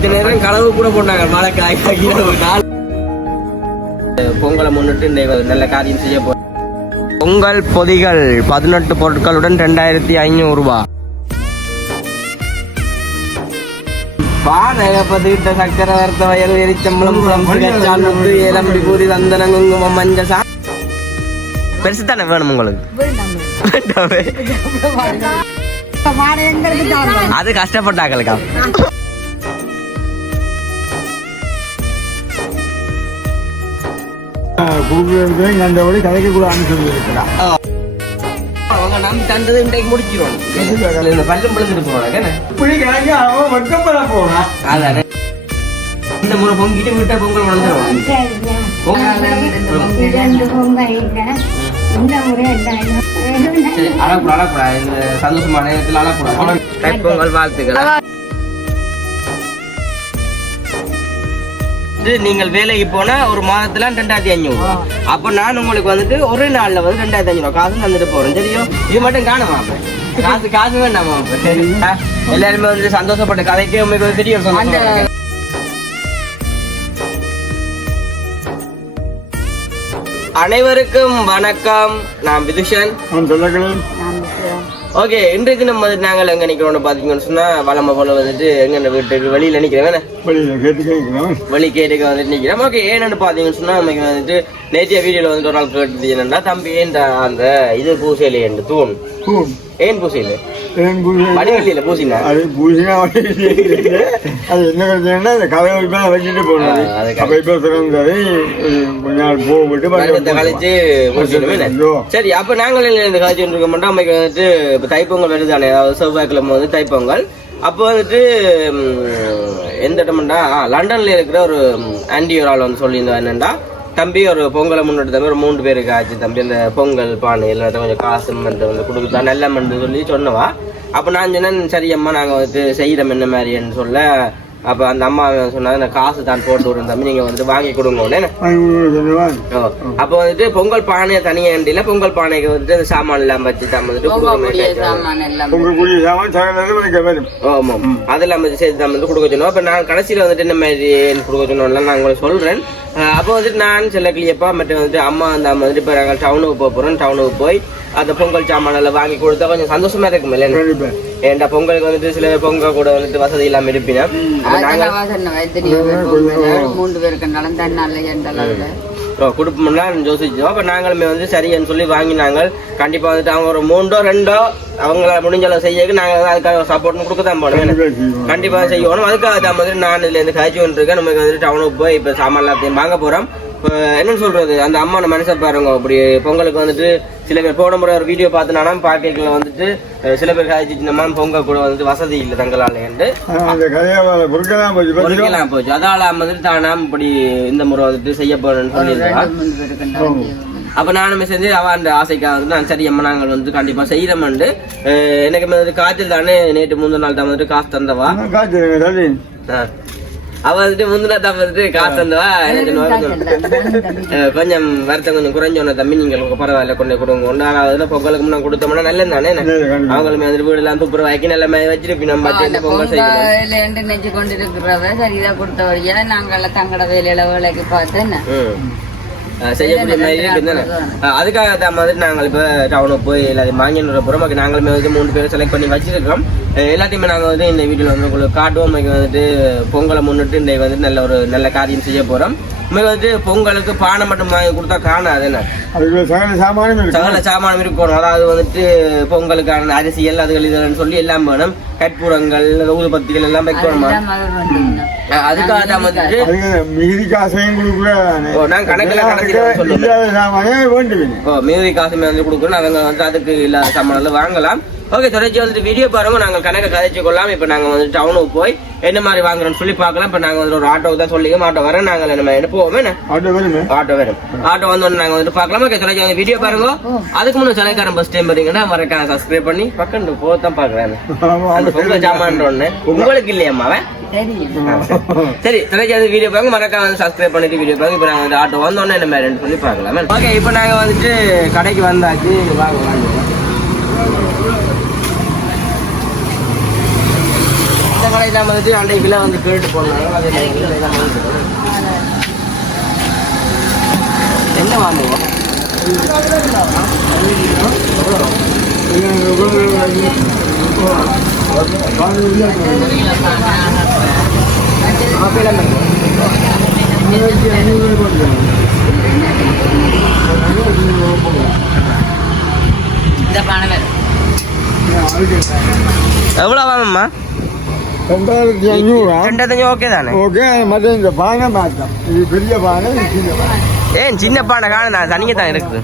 நேற்று நேரம் களவு கூட போட்டாங்க. மழை காய் பொங்கலை முன்னிட்டு நல்ல காரியம் செய்ய போ பொங்கல் பொதிகள் பதினெட்டு பொருட்களுடன் ரெண்டாயிரத்தி ஐநூறு ரூபாய் பானகப்பதிட்ட சக்கர வர்த்த வயல் எரிச்சம்பளம் முத்து ஏலம்பி பூரி சந்தனம் குங்குமம் மஞ்சள் சா பெருசு தானே வேணும் உங்களுக்கு? வேண்டாமே. அது கஷ்டப்பட்டாங்களுக்கா? குடுக்குறது கண்டபடி கதைக்க கூடாதுன்னு சொல்லியிருக்கிறான் அவங்க நம்பி தந்தது இன்றைக்கு முடிச்சிருவாங்க இந்த பல்லும் விழுந்துட்டு போறாங்க என்ன? இப்படி கணக்கு அவன் வெக்கப்பட போனான் அதானே. இந்த முறை பொங்கிட்டு விட்டா பொங்கல் வளர்ந்துருவாங்க அழக்கூடாது அழக்கூடாது இந்த சந்தோஷமான நேரத்தில் அழக்கூடாது வாழ்த்துக்கள். இது நீங்கள் வேலைக்கு போனா ஒரு மாதத்துல ரெண்டாயிரத்தி ஐநூறு. அப்ப நான் உங்களுக்கு வந்துட்டு ஒரு நாள்ல வந்து ரெண்டாயிரத்தி ஐநூறு காசு தந்துட்டு போறேன். சரியோ இது மட்டும் காணுமா அப்ப? காசு காசு வேண்டாமா அப்ப? ஆ, எல்லாருமே வந்து சந்தோஷப்பட்ட கதைக்கு உங்களுக்கு தெரியும் அனைவருக்கும் வணக்கம். நான் விதுஷன். சொல்லக்களேன் ஓகே இன்றைக்கு நம்ம வந்து நாங்கள் எங்க நிக்கிறோம்னு பாத்தீங்கன்னு சொன்னா வளமை போல வந்துட்டு எங்க வீட்டுக்கு வெளியில நிக்கிறேன் வெளியில் கேட்டு கேட்கிறோம் வெளி கேட்டுக்கு வந்துட்டு நிக்கிறோம். ஓகே ஏன்னு பாத்தீங்கன்னு சொன்னா நமக்கு வந்துட்டு நேற்றைய வீடியோல வந்துட்டு ஒரு நாள் என்னன்னா தம்பி ஏன் அந்த இது பூசையில என்று தூண். ஏன் பூசையில ஏன் பூஜை வடிவெளியில பூசினா அது பூஜைனா அது என்ன அந்த கதை மேலே வச்சுட்டு போனது இப்போ கொஞ்ச நாள் போட்டு கழிச்சு. சரி அப்ப நாங்கள் இந்த காய்ச்சி இருக்க மாட்டோம் நமக்கு வந்துட்டு இப்ப தைப்பொங்கல் வருதானே செவ்வாய்க்கிழமை வந்து தைப்பொங்கல் அப்போ வந்துட்டு எந்த இடம்டா லண்டன்ல இருக்கிற ஒரு ஆண்டி ஒரு ஆள் வந்து சொல்லியிருந்தா என்னண்டா தம்பி ஒரு பொங்கலை முன்னெடுத்த தம்பி ஒரு மூன்று பேருக்கு ஆச்சு. தம்பி அந்த பொங்கல் பானை எல்லாத்தையும் கொஞ்சம் காசு வந்து வந்து கொடுக்குதா நல்ல மண்டு சொல்லி சொன்னவா. அப்போ நான் சொன்னேன் சரி அம்மா நாங்கள் வந்து செய்கிறோம் என்ன மாதிரின்னு சொல்ல அப்போ அந்த அம்மா சொன்னாங்க காசு தான் போட்டு விடுறோம் தம்பி நீங்கள் வந்து வாங்கி கொடுங்க உடனே. அப்போ வந்துட்டு பொங்கல் பானையை தனியா கண்டியில பொங்கல் பானைக்கு வந்துட்டு அந்த சாமான் எல்லாம் வச்சு தான் வந்துட்டு கொடுக்க ஆமாம் அதெல்லாம் வச்சு சேர்த்து தான் வந்து கொடுக்க சொன்னோம். அப்போ நான் கடைசியில் வந்துட்டு இந்த மாதிரி கொடுக்க சொன்னோம்லாம் நான் உங்களுக்கு சொல்கிறேன் அப்போ வந்துட்டு நான் சில கிளியப்பா மற்றும் வந்துட்டு அம்மா அந்த அம்மா வந்துட்டு இப்போ நாங்கள் டவுனுக்கு போக போகிறோம் டவுனுக்கு போய் அந்த பொங்கல் சாமான் எல்லாம் வாங்கி கொடுத்தா கொஞ்சம் சந்தோஷமா இருக்கும் இல்லை கண்டிப்பா. ஏன்டா பொங்கலுக்கு வந்துட்டு சில பேர் பொங்கல் கூட வந்துட்டு வசதி இல்லாமல் இருப்பினா? மூன்று பேருக்கு கொடுப்போம்னா யோசிச்சோம். அப்போ நாங்களுமே வந்து சரின்னு சொல்லி வாங்கினாங்க. கண்டிப்பாக வந்துட்டு அவங்க ஒரு மூன்றோ ரெண்டோ அவங்களால முடிஞ்ச அளவு செய்ய நாங்கள் அதுக்காக சப்போர்ட்னு கொடுக்க தான் போனோம். கண்டிப்பா கண்டிப்பாக செய்யணும் அதுக்காக தான் வந்துட்டு நான் இதுல இருந்து காய்ச்சி இருக்கேன் நமக்கு வந்துட்டு டவுனுக்கு போய் இப்போ சாமான் எல்லாத்தையும் வாங்க போகிறோம் இப்போ என்னன்னு சொல்றது? அந்த அம்மா மனசை பாருங்க அப்படி பொங்கலுக்கு வந்துட்டு சில பேர் போன முறை ஒரு வீடியோ பார்த்து நானும் பார்க்கல வந்துட்டு சில பேர் காய்ச்சி நம்ம பொங்கல் கூட வந்துட்டு வசதி இல்லை தங்களால என்று. ஆனா, அந்த கதையை பொருட்களாம் போச்சு அதால வந்துட்டு தானாம் இப்படி இந்த முறை வந்துட்டு செய்ய போறேன்னு சொல்லியிருக்கா மூன்று பேருக்கு இருந்தாலும் அப்ப நானுமே செஞ்சு அவ அந்த ஆசைக்காக வந்து நான் சரி அம்மா நாங்கள் வந்து கண்டிப்பா செய்யறோம்ண்டு எனக்கு வந்து காய்ச்சல் தானே நேற்று முந்தின நாள் தான் வந்துட்டு காசு தந்தவா? ஆனா, காய்ச்சலுங்க தள்ளி ஆ. அவ வந்துட்டு முந்தின தான் வந்துட்டு காசு தந்தவா கொஞ்சம் வருத்தம் கொஞ்சம் குறைஞ்சோன தம்பி நீங்கள் உங்க பரவாயில்ல கொண்டு கொடுங்க ஒன்றாவது பொங்கலுக்கு முன்ன கொடுத்தோம்னா நல்லது தானே. அவங்களுமே வந்துட்டு வீடு எல்லாம் துப்புரம் வாக்கி நல்ல மாதிரி வச்சிருப்பி நம்ம பொங்கல் செய்யணும் நினைச்சு கொண்டிருக்கிறவ சரிதா கொடுத்த வழியா நாங்கள் தங்கட வேலையில வேலைக்கு பார்த்து என்ன ம். அஹ் செய்யக்கூடிய மாதிரி அதுக்காக தான் மாதிரி நாங்கள் இப்போ டவுனுக்கு போய் எல்லாத்தையும் வாங்கிட்டு போகிறோம் நாங்களுமே வந்து மூணு பேர் செலக்ட் பண்ணி வச்சிருக்கோம் அஹ் எல்லாத்தையுமே நாங்கள் வந்து இந்த வீடியோவில் வந்து உங்களுக்கு காட்டுவோம். வந்துட்டு பொங்கலை முன்னிட்டு இன்னைக்கு வந்து நல்ல ஒரு நல்ல காரியம் செய்ய போகிறோம் இன்னைக்கு வந்துட்டு பொங்கலுக்கு பானை மட்டும் வாங்கி கொடுத்தா காணாது என்ன? சகல சாமானும் இருக்கணும் அதாவது வந்துட்டு பொங்கலுக்கான அரிசிகள் அதுகள் இதுகள்னு சொல்லி எல்லாம் வேணும். கற்பூரங்கள் ஊதுபத்திகள் எல்லாம் வைக்கணுமா? அதுக்காக தான் வந்துட்டு மிகுதி காசையும் கொடுக்குறானே நான் கணக்குல கணக்கில வேண்டுவீங்க ஓ மியூதி காசுமே வந்து கொடுக்கணும். அவங்க வந்து அதுக்கு இல்லாத சாமான் வாங்கலாம். ஓகே தொடர்ச்சி வந்துட்டு வீடியோ பாருங்க. நாங்கள் கணக்கு கதைச்சு கொள்ளலாம் இப்போ நாங்கள் வந்து டவுனுக்கு போய் என்ன மாதிரி வாங்குறோம்னு சொல்லி பார்க்கலாம். இப்போ நாங்கள் வந்து ஒரு ஆட்டோவுக்கு தான் சொல்லிக்கோம் ஆட்டோ வரேன் நாங்கள் என்ன மாதிரி போவோமே என்ன? ஆட்டோ வருமே. ஆட்டோ வரும். ஆட்டோ வந்தோடனே நாங்கள் வந்து பார்க்கலாம். ஓகே தொடர்ச்சி வந்து வீடியோ பாருங்க. அதுக்கு முன்னாடி சிலைக்காரன் பஸ் டைம் வரீங்கன்னா மறக்காம சப்ஸ்கிரைப் பண்ணி பக்கம் போத்தான் பார்க்குறேன் அந்த பொங்கல் சாமான் ஒன்று உங்களுக்கு இல்லையாம்மா அவன்? சரி தலைக்கு வந்து வீடியோ பாருங்க. மறக்காம வந்து சப்ஸ்கிரைப் பண்ணிட்டு வீடியோ பாருங்க. இப்போ நாங்கள் வந்து ஆட்டோ வந்தோடனே என்ன மாதிரி சொல்லி பார்க்கலாம். ஓகே இப்போ நாங்கள் வந்துட்டு கடைக்கு வந்தாச்சு. வாங்க வாங்க இந்த கடையில் வந்துட்டு அண்டை கிலோ வந்து கேட்டு போனாங்க. அது எல்லாம் என்ன வாங்குவோம் இந்த பானை எவ்வளோ வாங்கம்மா? ரெண்டாயிரத்தி ஐநூறு ரெண்டாயிரத்தஞ்சு ஓகே தானே ஓகே மற்ற இந்த பானை மாற்றம் இது பெரிய பானை இது சின்ன பானை ஏன் சின்ன பானை காண தனிங்க தான் இருக்குது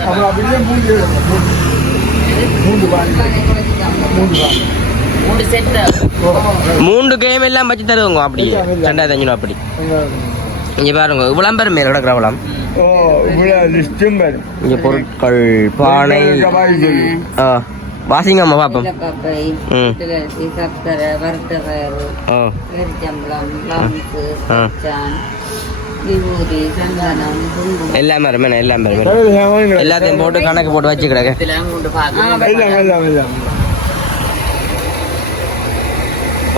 அப்புறம் அப்படியே எடுங்க. மூன்று பானை மூன்று பானை மூணு மூன்று கேம் எல்லாம் வச்சு தருவாங்க அப்படி ரெண்டாயிரத்தி அஞ்சூறு அப்படி. இங்க பாருங்க விளம்பரம் மேல கிடக்குற விளம் இங்க பொருட்கள் பானை ஆ வாசிங்க அம்மா பாப்போம். இலக்கப்பை ம். இலக்கி சர்க்கரை வறுத்த பயிறு ஓ எரிச்சம்பளம் லம்ஸு ஆ. பச்சான் விபூதி சந்தனம் குங்குமம். எல்லாம் சாமான்கள். எல்லாத்தையும் போட்டு கணக்கு போட்டு வச்சு கிடக்கு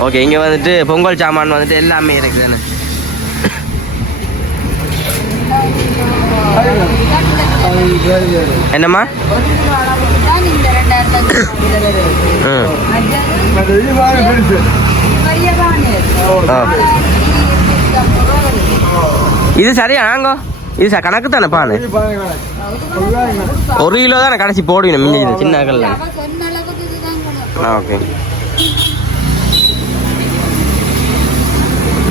ஓகே இங்க வந்துட்டு பொங்கல் சாமான் வந்துட்டு எல்லாமே இருக்குது தானே அது சரி, சரி. என்னம்மா? இது சரியா நாங்கோ? இது ச- கணக்கு தானே பானை. ஒரு கிலோ தானே கடைசி போடுவீங்க மிஞ்சி இது சின்ன கல்ல அவ சொன்ன அளவுக்கு இதுதான் கணக்கு. ஆ ஓகே.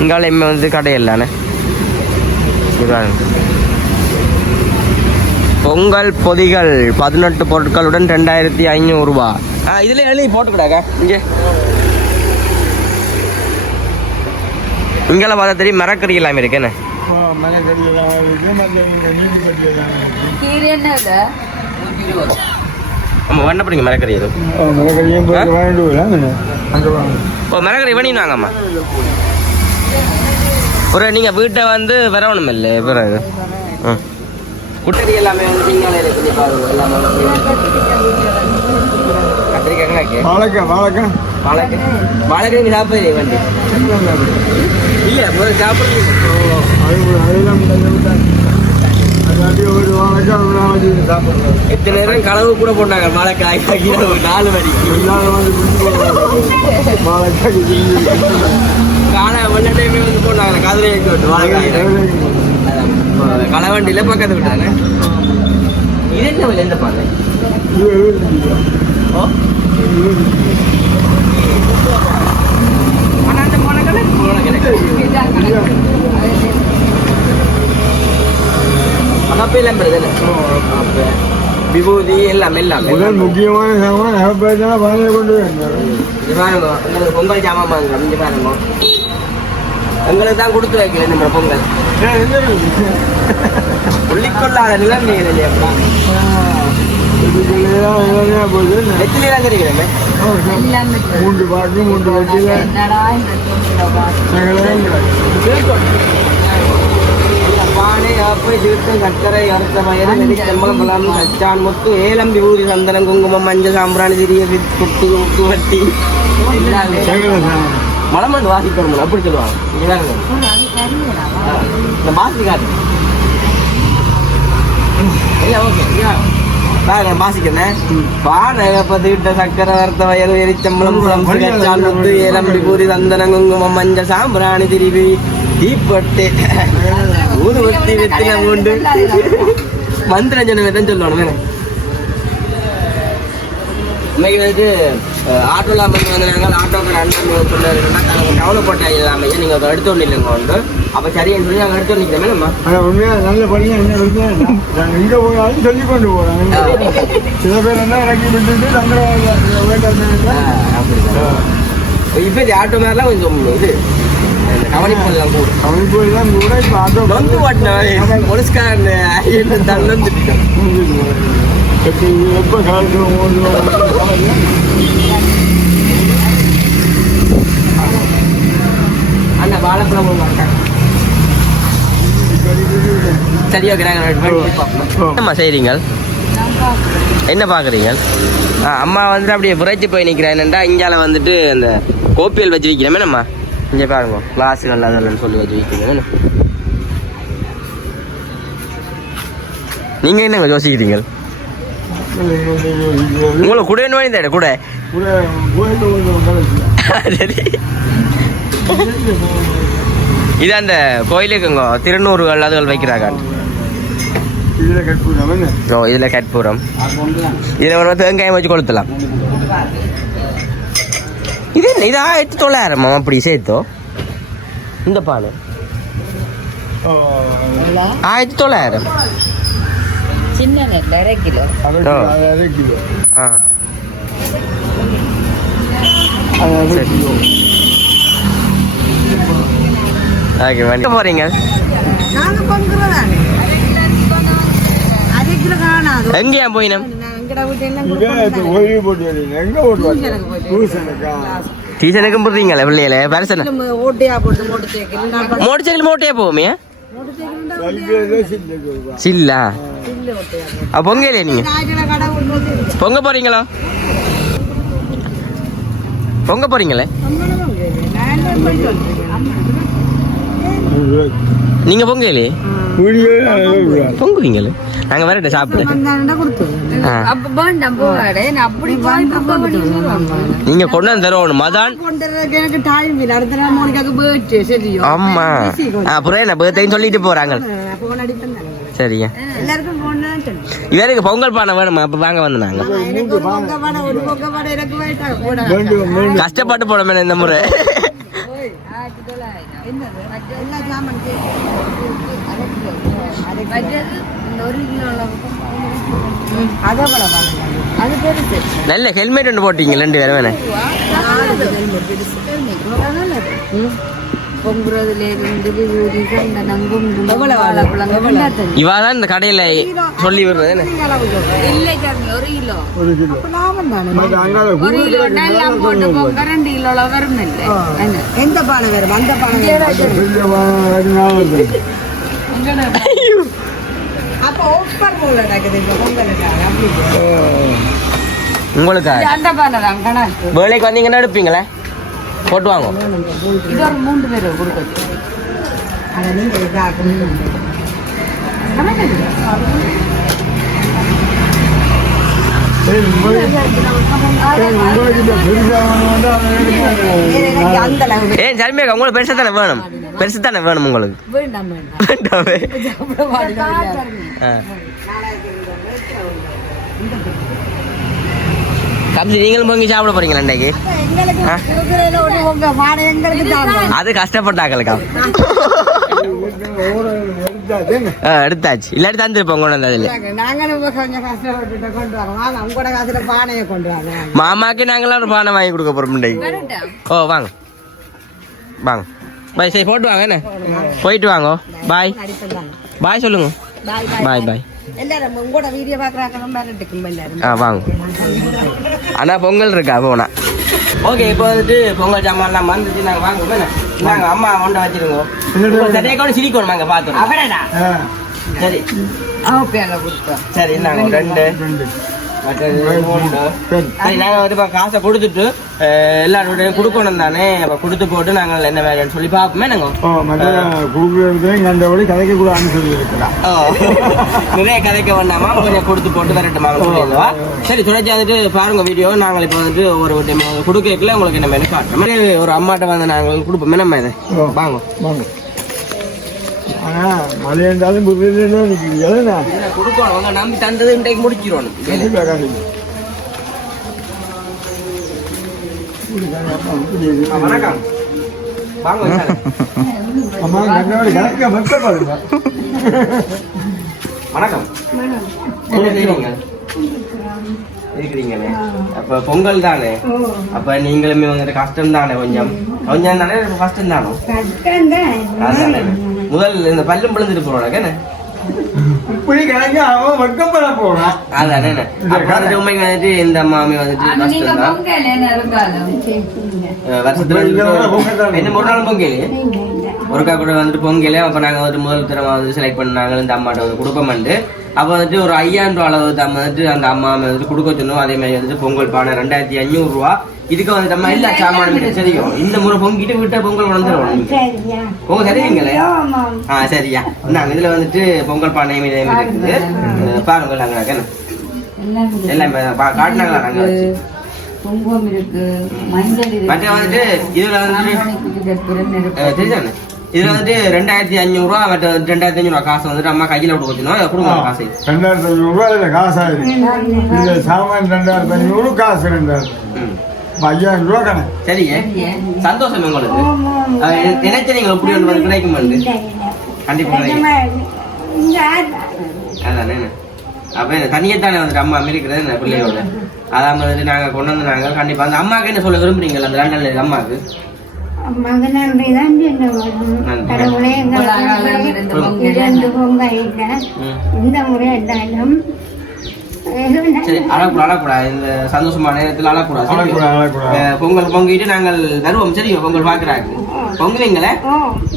இங்கால இம்மை வந்து கடையில்லானே பொங்கல் பொதிகள் பதினெட்டு பொருட்களுடன் ரெண்டாயிரத்தி ஐநூறு ரூபா. ஆ இதுல எழுதி போட்டுக்கூடாக்கா. இங்கே. இங்கெல்லாம் பார்த்தா தெரியும் மரக்கறி எல்லாமே இருக்குன்னு? ஆமாம் வண்ணப்படுங்க மரக்கறி எதுவும் ஓ, மரக்கறி பண்ணி வாங்கம்மா ஒரு நீங்கள் வீட்டை வந்து வரணும் இல்லை பிறகு ம் குட்டரி எல்லாமே வந்து நீங்களே இருக்குது எல்லாமே கத்திரிக்காய் வாழைக்காய், வாழைக்காய். வாழைக்காய். வாழைக்காய் நீ சாப்பிடுறீங்க வண்டி. இல்லை நாளைக்கு சாப்பிடுறோம். எத்தனை நேரம் களவு கூட போட்டாங்க ஒரு நாலு இது காலை வெள்ள டைமே வந்து போட்டாங்க காதுரை வாழைக்காய். களவண்டியில பக்கத்து விட்டாங்க இது என்ன எந்த பாருங்க விபூதி எல்லாம் எல்லாம் முதல் முக்கியமான சாமான் நகைப்பேச்சா வாங்கி கொண்டு பொங்கல் ஜாமான் வாங்க எங்களுக்கு தான் கொடுத்து வைக்கல நம்ம பொங்கல்? உள்ளிக்கொள்ளாத நிலைமை இல்லையாப்பா. எல்லாம் இருக்கு. மூன்று பாக்கு மூன்று வட்டியில சர்க்கரை அறுத்த மயிறு நெடிச்சம்பளம் பழம் சச்சான் முத்து ஏலம் விபூதி சந்தனம் குங்குமம் மஞ்சள் சாம்பிராணி குத்து உப்பு வட்டி எல்லாமே மலம் வந்து வாசிக்கணும் அப்படி சொல்லுவாங்க. இந்த மாசி காட்டு. இல்ல ஓகே பாருங்க மாசிக்கிறேன் பானை பத்திவிட்ட சக்கரை வறுத்த வயறு எரிச்சம்பளம் பழம் சிகச்சான் முத்து ஏலம் விபூதி சந்தனம் குங்குமம் மஞ்சள் சாம்பிராணி திரிவி தீப்பட்டு. ஊதுபத்தி வெத்தில மூண்டு மந்திர ஜனமே தான் சொல்லணும் வேணும் இன்னைக்கு வந்து ஆட்டோல வந்து வந்தாங்க ஆட்டோக்கு அண்ணன் சொன்னாரு டவுன் போட்டாங்க எல்லாமே நீங்கள் எடுத்து ஒன்று இல்லைங்க ஒன்று. அப்போ சரின்னு சொல்லி நாங்கள் எடுத்து நிற்கிறோமே நம்ம ஆனா உண்மையா நல்ல படியா என்ன பிரச்சனை இல்லை. நாங்க எங்க போனாலும் சொல்லி கொண்டு போறாங்க. சில பேர் என்ன இறக்கி விட்டுட்டு தங்குறவங்க இப்போ இந்த ஆட்டோ மாதிரிலாம் கொஞ்சம் இது. கவனிப்பெல்லாம் கூட. கூட இப்ப ஆட்டோ நொந்து ஓட்டின போலீஸ்காரன் என்ன எப்ப காலத்துல அந்த வாழைப்பழம் சரி ஓகே நாங்கள் என்னம்மா செய்கிறீங்க. என்ன பார்க்குறீங்க? அம்மா வந்துட்டு அப்படியே விரைச்சி போய் நிற்கிறேன் என்னண்டா இங்கால வந்துட்டு அந்த கோப்பியல் வச்சு வைக்கிறேன். நம்ம இங்கே பாருங்க. கிளாஸுகள் அதெல்லாம் சொல்லி வச்சு வைக்கிறேன். நீங்கள் என்னங்க யோசிக்கிறீங்க? உங்களை கூட என்ன வேணும் கூட. சரி. இது அந்த கோயிலுக்குங்க திருநூறுகள் அதுகள் வைக்கிறாங்க ஓ இதில் கற்பூரம். இதில் ஒரு தேங்காயம் வச்சு கொளுத்தலாம். இது என்ன? இது ஆயிரத்தி தொள்ளாயிரமா அப்படி சேர்த்தோ? இந்த பால். ஆயிரத்தி தொள்ளாயிரம். சின்ன நெல் அரை கிலோ அரை. கிலோ, ஆ. ஓகே வண்டி. காணாது. எங்கேயா போயினம்? போடுறீங்களே பரிசனை மோட்டர் சைக்கிள் மோட்டையே போவோமே? சில்லு பொங்கலையே நீங்க? பொங்க போறீங்களா? பொங்க போறீங்களே? நீங்க பொங்கலே? பொங்குவீங்களே? நாங்க வரட்ட சாப்பிட. நீங்க கொண்டு வந்து தரணும் மதான். ஆமா ஆ, அப்புறம் என்ன பேர்த்தையும் சொல்லிட்டு போறாங்க. சரியா எல்லாருக்கும் இவருக்கு பொங்கல் பானை வேணுமா? அப்ப வாங்க வந்து நாங்க. கஷ்டப்பட்டு போடமே இந்த முறை. நல்ல ஹெல்மெட் ஒன்று போட்டீங்க ரெண்டு பேரும் வேணே. இவா தான் இந்த கடையில சொல்லி விடுறது ஒரு கிலோ. எந்த பானை வரும்? அந்த பானை அப்போ ஓப்பர் போல நடக்குது. இப்போ பொங்கலுக்காக உங்களுக்கு? வேலைக்கு வந்தீங்கன்னா எடுப்பீங்களே? போட்டு வாங்க. இது ஒரு மூன்று பேர் கொடுக்குறது அதை நீங்கள் ஏன் சர்மியாக்கா உங்களுக்கு பெருசு தானே வேணும்? பெருசு தானே வேணும் உங்களுக்கு? வேண்டாம் வேண்டாம். கம்சி நீங்களும் பொங்கி சாப்பிட போறீங்களா தாங்க அது ஆ, எடுத்தாச்சு. இல்லாட்டி தந்துருப்போம் கொண்டு வந்து அதுல நாங்களும் இப்ப கொஞ்சம் கஷ்டப்பட்டுட்டு கொண்டு வரோம். வாங்க உங்களோட காசுல பானையை கொண்டு வாங்க மாமாக்கு நாங்களாம் ஒரு பானை வாங்கி கொடுக்க போறோம் ஓ வாங்க. வாங்க. பாய் சரி போட்டு வாங்க என்ன? போயிட்டு வாங்க. பாய். பாய் சொல்லுங்க. பாய் பாய் எல்லாரும் உங்களோட வீடியோ பாக்குறாங்க ஆ வாங்க. ஆனா பொங்கல் இருக்கா போனா? ஓகே இப்போ வந்துட்டு பொங்கல் சாமான்லாம் வந்துச்சு நாங்கள் வாங்க நாங்கள் அம்மா கொண்ட வச்சிருங்க சரியாக கூட சிரிக்கணும் நாங்கள் ஆ சரி. சரி நாங்கள் ரெண்டு. நாங்கள் வந்து இப்போ காசை கொடுத்துட்டு எல்லாரோடையும் கொடுக்கணும் தானே? அப்போ கொடுத்து போட்டு நாங்கள் என்ன வேலைன்னு சொல்லி பார்ப்போமே நாங்கள் மற்ற கொடுக்குறதையும் கண்டபடி கதைக்க கூடாதுன்னு சொல்லி இருக்கிறான் ஓ. நிறைய கதைக்க வேண்டாமா? கொஞ்சம் கொடுத்து போட்டு வரட்டுமா? சொல்லிடுவா சரி தொடர்ச்சி வந்துட்டு பாருங்க வீடியோ. நாங்கள் இப்போ வந்துட்டு ஒரு டைம் கொடுக்கல உங்களுக்கு என்ன மாதிரி காட்டுறோம்? ஒரு அம்மாட்ட வந்து நாங்கள் கொடுப்போம் நம்ம இதை. வாங்க. வாங்க. மழை இதை கொடுக்கணும்? அவங்க நம்பி தந்தது இன்றைக்கு முடிச்சிடணும் வணக்கம். வணக்கம். இருக்கிறீங்களே. அப்ப பொங்கல் தானே? அப்ப நீங்களுமே வந்துட்டு கஷ்டம் தானே கொஞ்சம் கொஞ்சம் தானே கஷ்டம் தானோ. முதல் இந்த பல்லும் பிளந்துட்டு போறோம் என்ன? இப்படி கணக்க அவன் வெக்கப்பட போறான் அதானே அப்ப வந்துட்டு உண்மைக்கு வந்துட்டு இந்த மாமி வந்துட்டு என்ன வருஷத்துல. என்ன ஒரு நாள் பொங்கல் ஒருக்கா கூட வந்துட்டு பொங்கலே அப்ப நாங்க வந்துட்டு முதல் தடவை வந்து செலக்ட் பண்ணாங்க இந்த அம்மாட்ட வந்து கொடுப்போம்ண்டு அப்ப வந்துட்டு ஒரு ஐயாயிரம் ரூபா அளவு தான் வந்துட்டு அந்த அம்மா வந்துட்டு கொடுக்க சொன்னோம். அதே மாதிரி வந்துட்டு பொங்கல் பானை ரெண்டாயிரத்தி ரூபா. இதுக்கு வந்துட்டு நம்ம எல்லா சாமானும் சரியும் இந்த முறை பொங்கிட்டு விட்ட பொங்கல் ஓ சரிங்களே? ஆமாம் ஆ சரியா. நாங்க இதுல வந்துட்டு பொங்கல் பானை மீது இருக்குது. அஹ் பாருங்க நாங்க எல்லாம் காட்டுனாங்களா நாங்க மஞ்சள் மற்ற வந்துட்டு இதுல வந்துட்டு சாம்பிராணி இதுல வந்துட்டு ரெண்டாயிரத்தி அஞ்சூறு ரூபா மற்ற ரெண்டாயிரத்தி அஞ்சூறு ரூபா காசு வந்துட்டு அம்மா கையில விட்டு கொடுத்தோம் கொடுங்க காசு. ரெண்டாயிரத்தி ஐநூறு ரூபாய் இதுல காசா இருக்கு இதுல சாமான் ரெண்டாயிரத்தி ஐநூறு காசு ரெண்டாயிரம். ஐயாயிரம் ரூபா கணக்கு. சரிங்க. சந்தோஷம் உங்களுக்கு. நினைச்ச நீங்க எப்படி ஒன்று வந்து கிடைக்கும் வந்து? கண்டிப்பா கிடைக்கும். இங்க அதானே. அப்ப இந்த தனியத்தானே வந்துட்டு அம்மா இருக்கிறது என்ன பிள்ளையோட? அதான் வந்துட்டு நாங்க கொண்டு வந்து நாங்க கண்டிப்பா அந்த அம்மாக்கு என்ன சொல்ல விரும்புறீங்களா அந்த லண்டன்ல இருக்க அம்மாக்கு மகன் நன்றிதான் என்ன வரும். கடவுளே பொங்கல் இரண்டு பொங்கல் இல்லை. இந்த முறை சரி இந்த சந்தோஷமான நேரத்தில் அழக்கூடாது பொங்கல் பொங்கிட்டு நாங்கள் வருவோம் சரியோ பொங்கல் பாக்குறாங்க பொங்கலீங்களே ஓ.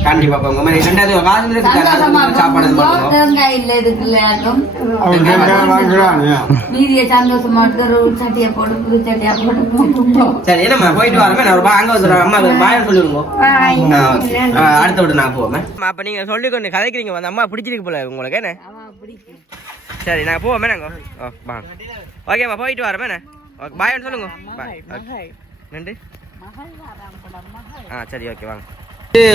கண்டிப்பா பொங்க மாதிரி ரெண்டாவது காசு இருக்கு சந்தோஷமா சாப்பாடு இது பொங்கல், பண்ணுவோம் தேங்காய் இல்ல இதுக்குள்ளாக்கும் அவன் ரெண்டாயிரம் வாங்குறான். ஏன்? மீதிய சந்தோஷமா இருக்கு ஒரு சட்டியை போட்டு புது சட்டியா போட்டு போட்டுப்போம் சரி என்னம்மா போயிட்டு வரமே நான் ஒரு பா- அங்க வந்துடுறேன். அம்மா பாயம் சொல்லிடுங்க. அடுத்த விட்டு நான் போவேன். அப்ப நீங்க சொல்லி கொண்டு கதைக்கிறீங்க. வந்து அம்மா பிடிச்சிருக்கு போல உங்களுக்கு என்ன? சரி நான் போவோமே நாங்க ஓகேம்மா போயிட்டு வரமே ஓகே பாய் சொல்லுங்க. பாய் நன்றி ஆ சரி ஓகே வாங்க.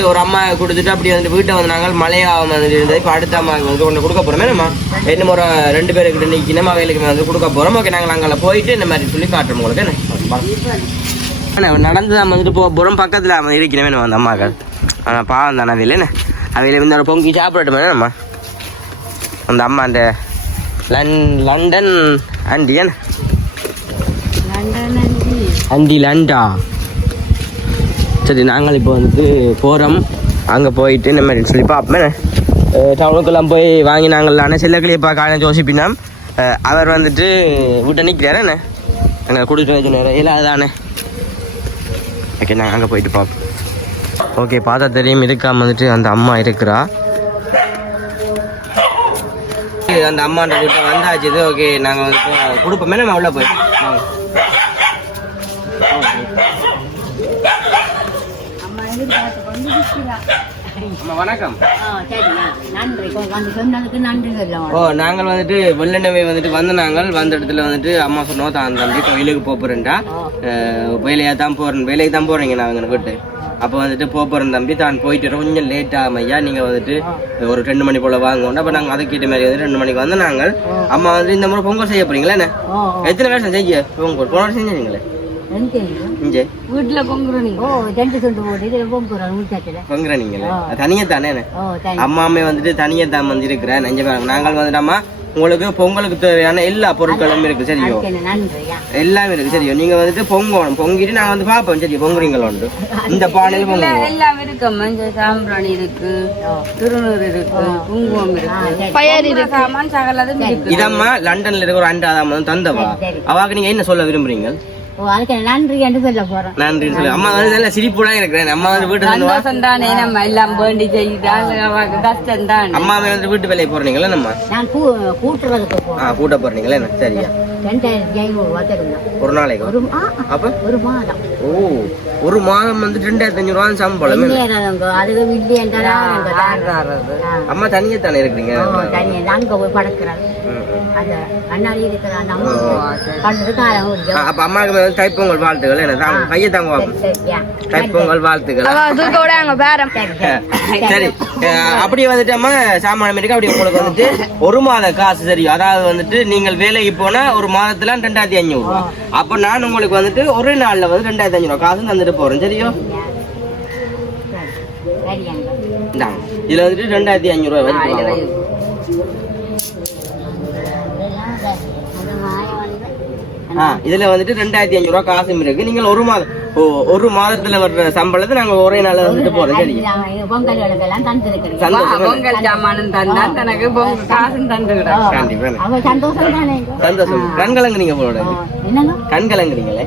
ஒரு அம்மா கொடுத்துட்டு அப்படி வந்து வீட்டை வந்து நாங்கள் மழையா வந்து இருந்தது. இப்போ அடுத்த அம்மாவுக்கு வந்து கொண்டு கொடுக்க போறோம். என்னம்மா? இன்னும் ஒரு ரெண்டு பேருக்கு இன்னைக்கு நம்ம வேலைக்கு வந்து கொடுக்க போறோம். ஓகே நாங்கள் அங்கே போயிட்டு இந்த மாதிரி சொல்லி காட்டுறோம் உங்களுக்கு. என்ன? நடந்து தான் வந்துட்டு போ புறம். பக்கத்தில் அவன் இருக்கிறேன் வேணும் அந்த அம்மாக்கள்? ஆனால் பாவம் தானே அதில். என்ன? அவையில வந்து அதை பொங்கி சாப்பிடட்டுமே. என்னம்மா? அந்த அம்மா அந்த லன் லண்டன் ஆண்டி என்ன? ஆண்டி லண்டா. சரி நாங்கள் இப்போ வந்துட்டு போகிறோம் அங்கே போயிட்டு இந்த மாதிரி சொல்லி பார்ப்போம். டவுனுக்கெல்லாம் போய் வாங்கி நாங்கள் ஆனால் செல்லக்கிளியப்பா காண ஜோசிப்பினா அவர் வந்துட்டு வீட்டை நிற்கிறாரு என்ன எங்களை கொடுத்துட்டு வச்சுனாரு இல்லை அதுதானே ஓகே நாங்கள் அங்கே போயிட்டு பார்ப்போம். ஓகே பார்த்தா தெரியும். இருக்காம வந்துட்டு அந்த அம்மா இருக்கிறா. அந்த அம்மான்ற கிட்ட வந்தாச்சு. இது ஓகே நாங்கள் வந்துட்டு கொடுப்போமே. நம்ம உள்ள போய் வாங்க. அம்மா வணக்கம். ஓ நாங்கள் வந்துட்டு வெள்ளனவே வந்துட்டு வந்த நாங்கள் வந்த இடத்துல வந்துட்டு அம்மா சொன்னோம் தான் தம்பி கோயிலுக்கு போறேன்டா. வேலையா தான் போறேன் வேலைக்கு தான் போறீங்க நான் அங்கே விட்டு. அப்போ வந்துட்டு போறேன் தம்பி தான் போயிட்டு கொஞ்சம் லேட் ஐயா நீங்க வந்துட்டு ஒரு ரெண்டு மணி போல வாங்க அப்போ நாங்கள் அதுக்கிட்ட மாதிரி வந்து ரெண்டு மணிக்கு வந்து நாங்கள் அம்மா வந்து இந்த முறை பொங்கல் செய்ய போறீங்களா என்ன? எத்தனை வருஷம் செய்ய? பொங்கல் போன வருஷம் செஞ்சீங்களே? இங்கே வீட்டுல பொங்குறோம் ஓ ரெண்டு சொண்டு போட்டு இதுல பொங்குறோம் ஊட்டாச்சுல பொங்குற நீங்களே தனியா தானே அம்மாமே வந்துட்டு தனியா தான் வந்து இருக்கிறேன் நெஞ்ச நாங்கள் வந்துட்டு அம்மா உங்களுக்கு பொங்கலுக்கு தேவையான எல்லா பொருட்களும் இருக்கு சரியோ எல்லாமே இருக்கு சரியோ நீங்க வந்துட்டு பொங்கணும் பொங்கிட்டு நாங்க வந்து பார்ப்போம் சரி பொங்குறீங்களோண்டு இந்த பானையில பொங்குவோம் எல்லாம் இருக்கு மஞ்சள் சாம்பிராணி இருக்கு திருநூறு இருக்கு குங்குமம் இருக்கு பயர் இருக்கு சாமான் சகலதும் இருக்கு இதம்மா லண்டன்ல இருக்கிற ஒரு அண்டா தான் வந்து தந்தவா அவாக்கு நீங்க என்ன சொல்ல விரும்புறீங்க நன்றி சொல்ல அம்மா வந்து நல்ல சிரிப்புடா இருக்கிறேன். அம்மா வந்து வீட்டுல இருந்து வா- சந்தோஷம் தானே. நம்ம எல்லாம் வேண்டி கஷ்டம் தான். அம்மாவே வந்து வீட்டு வேலையை போறீங்களா நம்ம? நான் கூட்டுறதுக்கு போறேன் ஆ கூட்ட போறீங்களா என்ன? சரியா. ஒரு நாளைக்கு? ஒரு ஆ, அப்ப? ஒரு மாதம். ஓ ஒரு மாதம் வந்து ரெண்டாயிரத்தி அஞ்சூறு ரூபா சம்பளம். அம்மா தனியா. தானே இருக்கிறீங்க அங்க. அந்த கண்ணாடி இருக்கிற அந்த அம்மா கண்டது காரம் ஒரு ஆ, அப்ப அம்மாவுக்கு வந்து தைப்பொங்கல் வாழ்த்துக்கள். என்ன தாங்க கையை தாங்க தைப்பொங்கல் வாழ்த்துக்கள். சரி அஹ் அப்படியே வந்துட்டு அம்மா சாமான் இருக்கு அப்படி உங்களுக்கு வந்துட்டு ஒரு மாத காசு சரி அதாவது வந்துட்டு நீங்கள் வேலைக்கு போனா ஒரு மாதத்துல ரெண்டாயிரத்தி அஞ்சூறு ரூபா. அப்ப நான் உங்களுக்கு வந்துட்டு ஒரு நாள்ல வந்து ரெண்டாயிரத்தி அஞ்சூறு ரூபா காசு தந்துட்டு போறேன். சரியோ இதுல வந்துட்டு ரெண்டாயிரத்தி அஞ்சூறு ரூபாய் வச்சுக்கோங்க அந்த மாயம் வந்து ஆ இதுல வந்துட்டு ரெண்டாயிரத்தி அஞ்சூறு ரூபா காசும் இருக்கு. நீங்கள் ஒரு மாதம் ஓ ஒரு மாதத்துல வர்ற சம்பளத்தை நாங்க ஒரே நாள்ல வந்துட்டு போறோம் பொங்கல் சாமானும் தந்தா தனக்கு காசும் அவ சந்தோஷம் கண் கலங்குறீங்க போல கண் கலங்குறீங்களே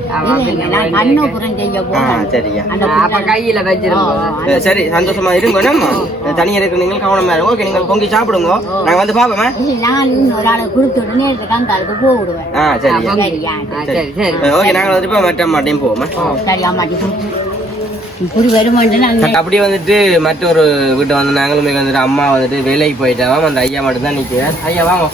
சரியா அப்ப கையில வச்சிருக்கோம் சரி சந்தோஷமா இருங்க தனியா இருக்கிற நீங்கள் கவனமா இருங்க. ஓகே நீங்கள் பொங்கி சாப்பிடுங்க. நாங்க வந்து பாப்போமே? நான் ஒரு ஆளை கொடுத்து உடனே காந்தாளுக்கு போடுவேன். ஆ சரி சரி ஓகே நாங்க வந்துட்டு இப்போ மற்ற மாட்டையும் போவோமே அப்படியே வந்துட்டு மற்றொரு வீட்டு வந்து நாங்களுமே வந்துட்டு அம்மா வந்துட்டு வேலைக்கு போயிட்டாவும் அந்த ஐயா மட்டும் தான் நிற்கிறேன் ஐயா வாங்க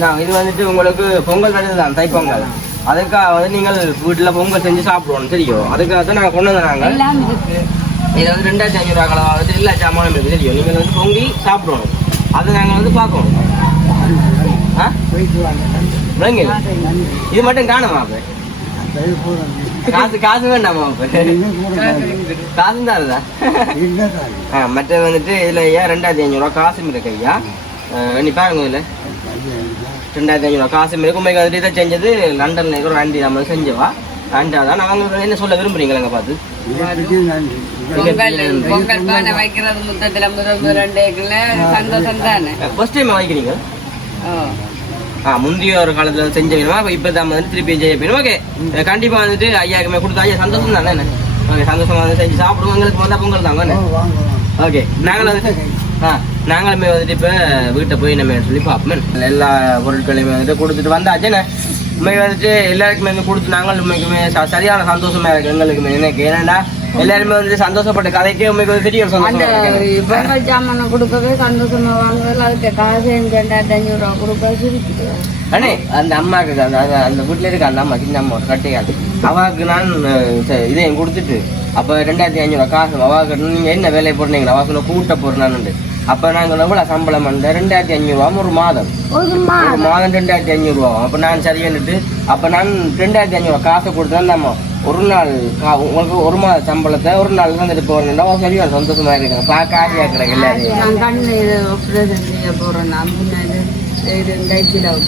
நான் இது வந்துட்டு உங்களுக்கு பொங்கல் வருது தான் தைப்பொங்கல். அதுக்காக வந்து நீங்கள் வீட்டில் பொங்கல் செஞ்சு சாப்பிடுவோம் தெரியும் அதுக்காக தான் நாங்கள் கொண்டு இருக்கு. இது வந்து ரெண்டாயிரத்தி ஐநூறு ஆகலாம் வந்துட்டு எல்லா சாமானும் இருக்குது தெரியும் நீங்கள் வந்து பொங்கி சாப்பிடுவோம் அது நாங்கள் வந்து பார்க்கணும். ஆ? இது மட்டும் காணுமா அப்போ? காசு காசு வேண்டாமா காசு தான் இருந்தா ஆ மற்றது வந்துட்டு இதில் ஐயா ரெண்டாயிரத்தி ஐநூறுரூவா காசும் இருக்கு ஐயா. நீ பாருங்க இதில். ரெண்டாயிரத்தி ஐநூறுரூவா காசும் இருக்கு. உண்மைக்கு வந்துட்டு இதை செஞ்சது லண்டனில் இருக்கிற ஆண்டி நம்ம செஞ்சவா? ஆண்டா தான். அவங்க என்ன சொல்ல விரும்புறீங்களா பார்த்து? பொங்கல் பானை வைக்கிறது முத்தத்துல சந்தோஷம் தானே? ஃபர்ஸ்ட் டைம் வைக்கிறீங்க? முந்தைய ஒரு காலத்தில் செஞ்ச விதமா இப்போ தான் வந்து திருப்பி செய்ய போயிடும். ஓகே. கண்டிப்பாக வந்துட்டு ஐயாக்குமே கொடுத்தா ஐயா சந்தோஷம் தானே? என்ன? ஓகே சந்தோஷமா வந்து செஞ்சு சாப்பிடுவோம். எங்களுக்கு வந்தால் பொங்கல் தாங்க ஓகே. நாங்கள் வந்துட்டு ஆ நாங்களுமே வந்துட்டு இப்போ வீட்டை போய் நம்ம சொல்லி பார்ப்போம் எல்லா பொருட்களையுமே வந்துட்டு கொடுத்துட்டு வந்தாச்சுண்ணே உண்மைக்கு வந்துட்டு எல்லாருக்குமே வந்து கொடுத்து நாங்கள் உண்மைக்குமே சரியான சந்தோஷமா இருக்கு எங்களுக்குமே. எனக்கு ஏன்னாடா எல்லாருமே வந்து சந்தோஷப்பட்ட கதைக்கே உண்மைக்கு வந்து ஒரு அந்த. பொங்கல் சாமானை கொடுக்கவே சந்தோஷமா வாங்குறது அதுக்கு காசு ரெண்டாயிரத்தி அஞ்சூறு ரூபா கொடுக்க சிரிக்குது அண்ணே அந்த அம்மாவுக்கு அந்த அந்த- அந்த வீட்டில் இருக்க அந்த அம்மா சின்ன அம்மா கட்டையாது அவாவுக்கு நான் இதையும் கொடுத்துட்டு அப்போ ரெண்டாயிரத்தி ஐநூறுவா காசு அவாவுக்கு நீங்கள் என்ன வேலையை போடுறீங்களா அவா சொன்ன கூட்ட போடுறான்னு அப்போ நாங்கள் எவ்வளோ சம்பளம் பண்ண ரெண்டாயிரத்தி ஐநூறுவா ஒரு மாதம். ஒரு மாதம். ரெண்டாயிரத்தி ஐநூறுவா அப்போ நான் சரியானுட்டு அப்போ நான் ரெண்டாயிரத்தி ஐநூறுவா காசை கொடுத்தா நம்ம ஒரு நாள் கா- உங்களுக்கு ஒரு மாத சம்பளத்தை ஒரு நாள் வந்துட்டு போறேன்னா சரியா சந்தோஷமா இருக்காங்க பார்க்க ஆசையா கிடக்கு எல்லாரையும். நான் கண்ணு இது ஆப்ரேஷன் செய்ய போறேன். நான் முன்னாடி இது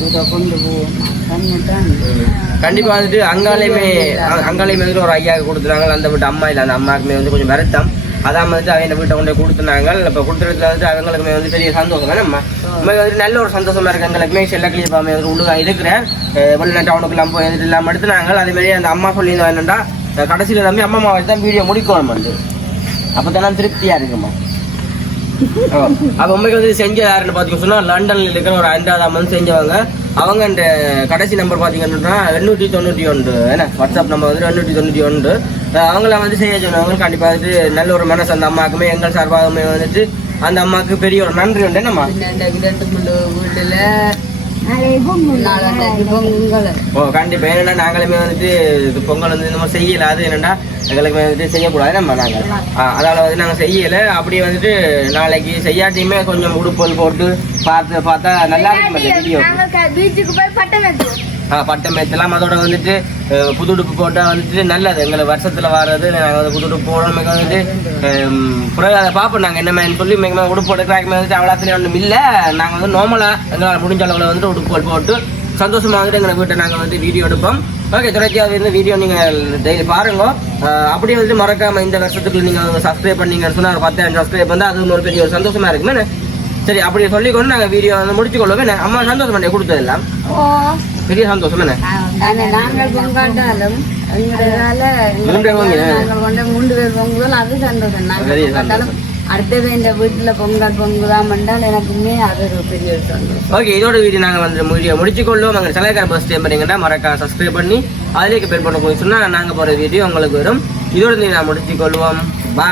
கூட கொண்டு போவோம். கண்ணு தான் கண்டிப்பா வந்துட்டு அங்காலையுமே அங்காலையுமே வந்துட்டு ஒரு ஐயாவுக்கு கொடுத்துறாங்க அந்த வீட்டு அம்மா இல்லை அந்த அம்மாவுக்குமே வந்து கொஞ்சம் வருத்தம். அதான் வந்துட்டு அவங்க வீட்டை கொண்டு போய் கொடுத்துனாங்க இப்போ கொடுத்துறதுல வந்து அவங்களுக்குமே வந்து பெரிய சந்தோஷம். தானே அம்மா உண்மைக்கு வந்துட்டு நல்ல ஒரு சந்தோஷமா இருக்கு எங்களுக்குமே செல்ல கிளிப்பாமே வந்து உள்ளுக இருக்கிறேன். வெளிநாட்டு டவுனுக்குலாம் போய் வந்துட்டு எல்லாம் எடுத்துனாங்க. அதே மாதிரி அந்த அம்மா சொல்லியிருந்தா என்னன்னா கடைசியில நம்பி அம்மா அம்மா வச்சு தான் வீடியோ முடிக்கணும் வந்து. அப்போ தான் திருப்தியா இருக்குமா? ஓ, அப்ப உண்மைக்கு வந்து செஞ்ச யாருன்னு பார்த்தீங்க சொன்னா லண்டன்ல இருக்கிற ஒரு ஐந்தாவது வந்து செஞ்சவங்க. அவங்க இந்த கடைசி நம்பர் பாத்தீங்கன்னா எண்ணூற்றி தொண்ணூற்றி ஒன்று. என்ன வாட்ஸ்அப் நம்பர் வந்து எண்ணூற்றி தொண்ணூற்றி ஒன்று. அவங்கள வந்து செய்ய சொன்னவங்க கண்டிப்பா வந்து நல்ல ஒரு மனசு அந்த அம்மாக்குமே எங்கள் சார்பாகவுமே வந்துட்டு அந்த அம்மாவுக்கு பெரிய ஒரு நன்றி உண்டு. என்னம்மா? இந்த வீட்டுல கண்டிப்பா. ஏன்னா நாங்களுமே வந்துட்டு இது பொங்கல் வந்து இந்த மாதிரி செய்யல. அது என்னன்னா எங்களுக்கு வந்துட்டு செய்யக்கூடாது நம்ம நாங்கள் அதனால வந்து நாங்கள் செய்யல. அப்படியே வந்துட்டு நாளைக்கு செய்யாட்டியுமே கொஞ்சம் உடுப்பல் போட்டு பார்த்து பார்த்தா நல்லா இருக்கும் வீடியோ. பட்டம் வைக்கிறோம் அதோட வந்துட்டு புது உடுப்பு போட்டால் வந்துட்டு நல்லது. எங்களை வருஷத்தில் வர்றது நாங்கள் வந்து புது உடுப்பு போடணும் வந்துட்டு ஹம், பிறகு அதை பார்ப்போம். நாங்கள் என்ன மாதிரி சொல்லி மிக உடுப்பு எடுக்கிறாங்க வந்துட்டு அவ்வளோத்துல ஒன்றும் இல்லை. நாங்கள் வந்து நார்மலாக எங்களால் முடிஞ்ச அளவில் வந்துட்டு உடுப்புகள் போட்டு சந்தோஷமாக வந்துட்டு எங்களை வீட்டை நாங்கள் வந்து வீடியோ எடுப்போம். ஓகே தொடர்ச்சியாக வந்து வீடியோ நீங்கள் டெய்லி பாருங்க. அப்படியே வந்து மறக்காமல் இந்த வருஷத்துக்கு நீங்கள் சப்ஸ்கிரைப் பண்ணீங்கன்னு சொன்னால் ஒரு பத்தாயிரம் சப்ஸ்கிரைப் பண்ணால் அது ஒரு பெரிய ஒரு சந்தோஷமாக இருக்குமே. சரி அப்படி சொல்லிக்கொண்டு நாங்கள் வீடியோ வந்து முடிச்சுக்கொள்வோம். என்ன? அம்மா சந்தோஷம் பண்ணி கொடுத்ததெல்லாம்? பெரிய சந்தோஷம் என்ன நாங்கள் பொங்கல். நாங்கள் கொண்ட மூன்று பேர் பொங்குதல் அது சந்தோஷம். நாங்கள் பொங்காட்டாலும் அடுத்தது இந்த வீட்டுல பொங்கல் பொங்குதான் பண்ணால் எனக்குமே அது ஒரு பெரிய சந்தோஷம். ஓகே இதோட வீடியோ நாங்கள் வந்து வீடியோ முடிச்சுக்கொள்ளும் அங்கே சலகர பஸ் டைம் பண்ணீங்கன்னா மறக்கா சப்ஸ்கிரைப் பண்ணி அதிலே பேர் பண்ண போய் சொன்னால் நாங்கள் போகிற வீடியோ உங்களுக்கு வரும். இதோட நான் முடிச்சுக்கொள்வோம். பா